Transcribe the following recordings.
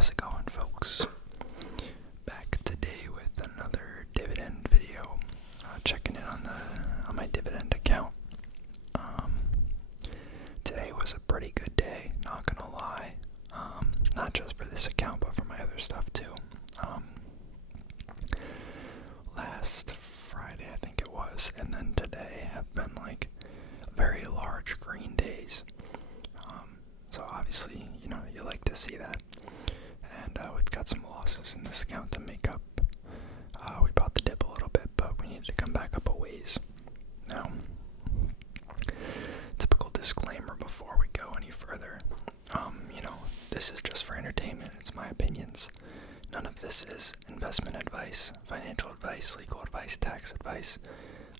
How's it going, folks? Back today with another dividend video. Checking in on my dividend account. Today was a pretty good day, not gonna lie. Not just for this account, but for my other stuff too. Last Friday, I think it was, and then today have been like very large green days. So obviously, you like to see that. And we've got some losses in this account to make up. We bought the dip a little bit, but we needed to come back up a ways. Now, typical disclaimer before we go any further. This is just for entertainment. It's my opinions. None of this is investment advice, financial advice, legal advice, tax advice.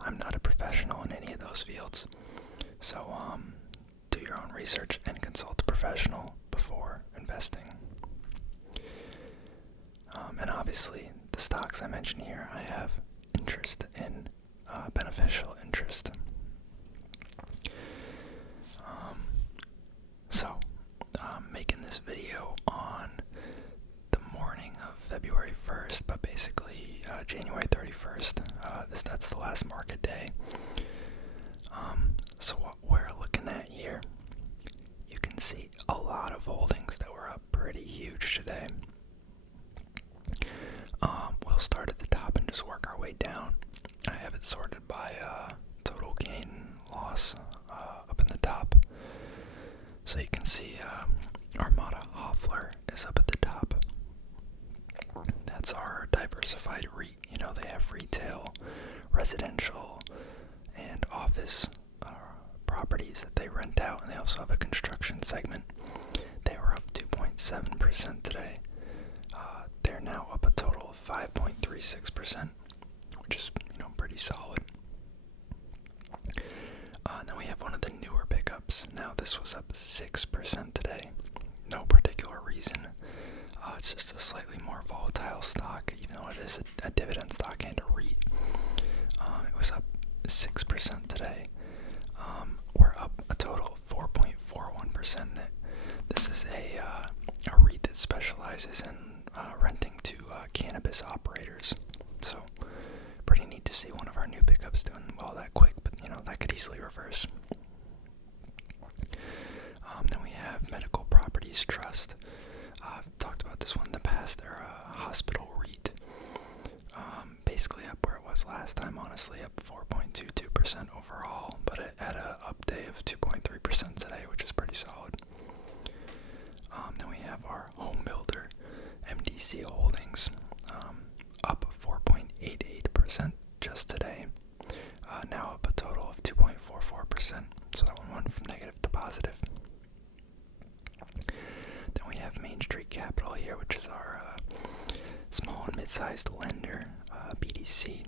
I'm not a professional in any of those fields. So, do your own research and consult a professional before investing. And obviously, the stocks I mention here, I have interest in, beneficial interest. So, making this video on the morning of February 1st, but basically January 31st. That's the last market day. So what we're looking at here, you can see a lot of holdings that were up pretty huge today. We'll start at the top and just work our way down. I have it sorted by total gain loss up in the top. So you can see Armada Hoffler is up at the top. That's our diversified REIT. They have retail, residential, and office properties that they rent out, and they also have a construction segment. They were up 2.7% today. They're now up a total of 5.36%, which is, pretty solid. Then we have one of the newer pickups. Now this was up 6% today. No particular reason. It's just a slightly more volatile stock, even though it is a dividend stock and a REIT. It was up 6% today. We're up a total of 4.41%. This is a REIT that specializes in renting to cannabis operators. So, pretty neat to see one of our new pickups doing well that quick, but that could easily reverse. Then we have Medical Properties Trust. I've talked about this one in the past. They're a hospital REIT. Basically up where it was last time, honestly, up 4.22% overall, but it had a up day of 2.3% today, which is pretty solid. Then we have our home builder, MDC Holdings, up 4.88% just today. Now up a total of 2.44%, so that one went from negative to positive. Then we have Main Street Capital here, which is our small and mid-sized lender, BDC,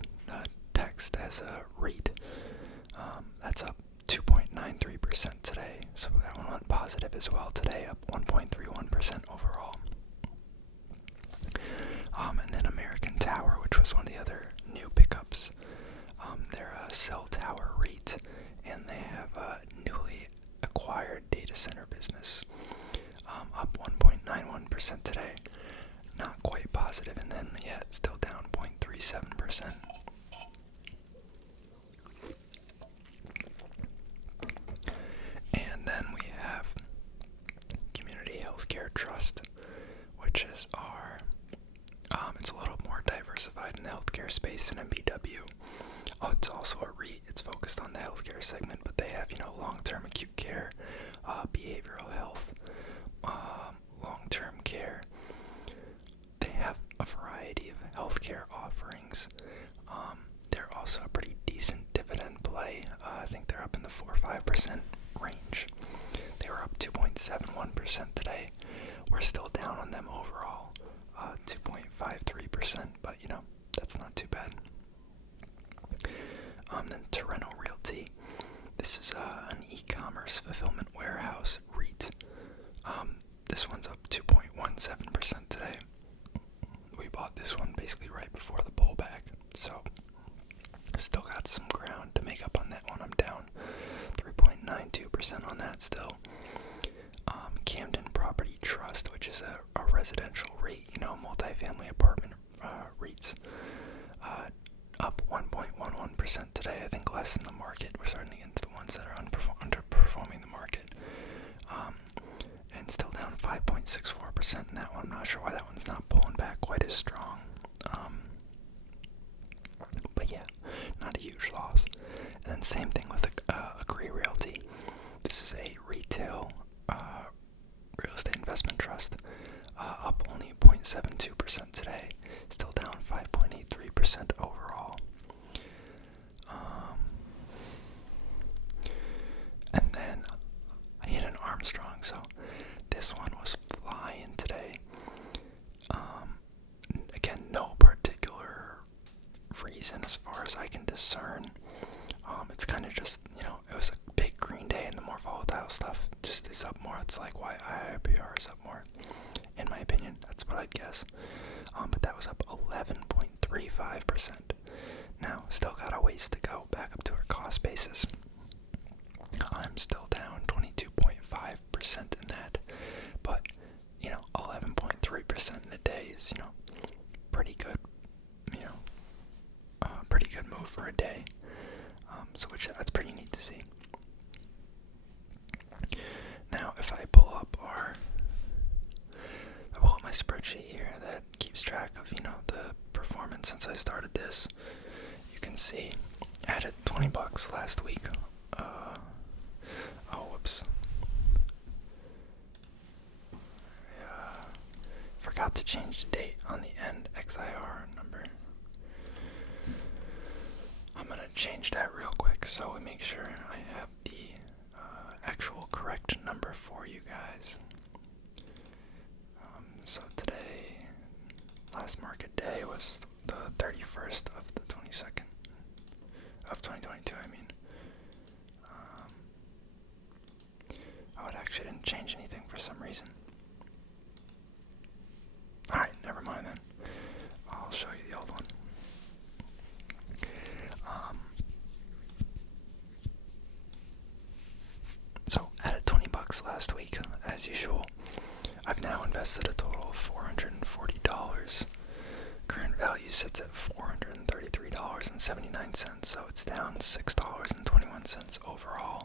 text as a REIT. That's up 2.93% today, so that one went positive as well today, up 1.31% overall. And then American Tower, which was one of the other new pickups. They're a cell tower REIT, and they have a newly acquired data center business. Up 1.91% today. Not quite positive, and then yet still down 0.37%. And then we have Community Healthcare Trust, which is our, it's a little more diversified in the healthcare space than MPW. It's also a REIT. It's focused on the healthcare segment, but they have, long-term acute care, behavioral health, long-term care. They have a variety of healthcare offerings. They're also a pretty decent dividend play. I think they're up in the 4 or 5% range. They were up 2.71% today. We're still down on them overall, 2.53%, but that's not too bad. Then Terreno Realty. This is an e-commerce fulfillment warehouse REIT. This one's up 2.17% today. We bought this one basically right before the pullback, so still got some ground to make up on that one. I'm down 3.92% on that still. Camden Property Trust, which is a residential REIT, multifamily apartment REITs, up 1.11% today. I think less than the market. We're starting to get into the ones that are underperforming the market. And still down 5.64% in that one. I'm not sure why that one's not pulling back quite as strong. But yeah, not a huge loss. And then same thing with Agree Realty. This is a retail real estate investment trust, up only 0.72% today, still down 5.83% overall. And then I hit an Armstrong, so this one was flying today. Again, no particular reason as far as I can discern. It's kind of just, it was a big green day and the more volatile stuff just is up more. It's like why IIPR is up more, in my opinion. That's what I'd guess. But that was up 11.35%. Now, still got a ways to go back up to our cost basis. I'm still down 22.5% in that. But, 11.3% in a day is, pretty good, pretty good move for a day. That's pretty neat to see. Now, if I pull up my spreadsheet here that keeps track of, the performance since I started this, you can see I added $20 last week. Whoops. Forgot to change the date on the end XIR number. I'm going to change that real quick so we make sure I have the actual correct number for you guys. So today, last market day was the 31st of the 22nd of 2022, I mean. It actually didn't change anything for some reason. Alright, never mind then. I'll show you the old one. So, added $20 last week, as usual. I've now invested a total of $440. Current value sits at $433.79, so it's down $6.21 overall.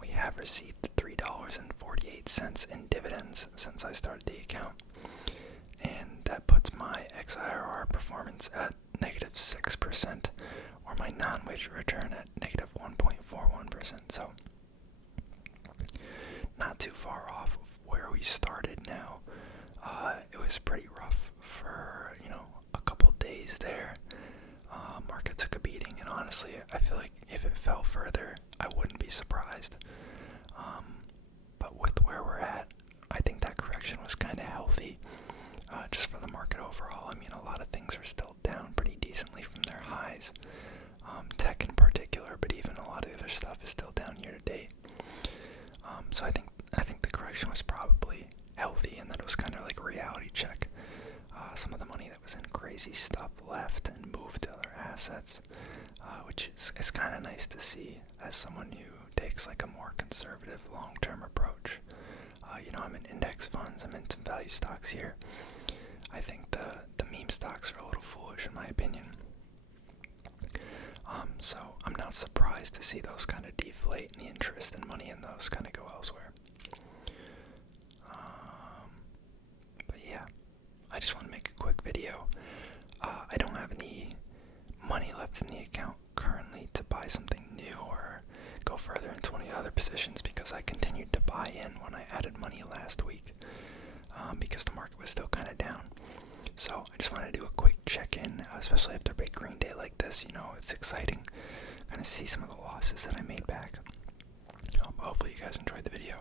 We have received $3.48 in dividends since I started the account, and that puts my XIRR performance at negative 6%, or my non-wage return at negative 1.41%. So, not too far off of where we started now. It was pretty rough for, a couple days there. Market took a beating, and honestly, I feel like if it fell further, I wouldn't be surprised. But with where we're at, I think that correction was kind of healthy, just for the market overall. I mean, a lot of things are still down pretty decently from their highs. Tech in particular, but even a lot of the other stuff is still down year to date. So I think the correction was probably healthy, and that it was kind of like a reality check. Some of the money that was in crazy stuff left and moved to other assets, which is kind of nice to see as someone who takes like a more conservative long-term approach. I'm in index funds, I'm in some value stocks here. I think the meme stocks are a little foolish in my opinion. So I'm not surprised to see those kind of deflate and the interest and money in those kind of go elsewhere. But yeah, I just want to make a quick video. I don't have any money left in the account currently to buy something new or go further into any other positions because I continued to buy in when I added money last week, because the market was still kind of down. So I just wanted to do a quick check-in, especially after a big green day like this. It's exciting kind of see some of the losses that I made back. Hopefully you guys enjoyed the video.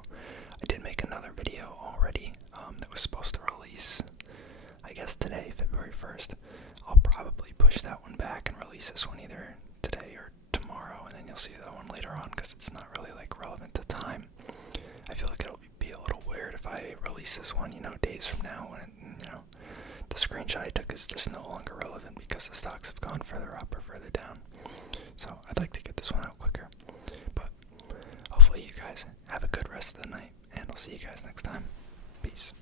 I did make another video already that was supposed to release, I guess, today, February 1st. I'll probably push that one back and release this one either today or tomorrow, and then you'll see that one later on because it's not really relevant to time. I feel like it'll be a little weird if I release this one, days from now when the screenshot I took is just no longer relevant because the stocks have gone further up or further down. So I'd like to get this one out quicker. But hopefully you guys have a good rest of the night, and I'll see you guys next time. Peace.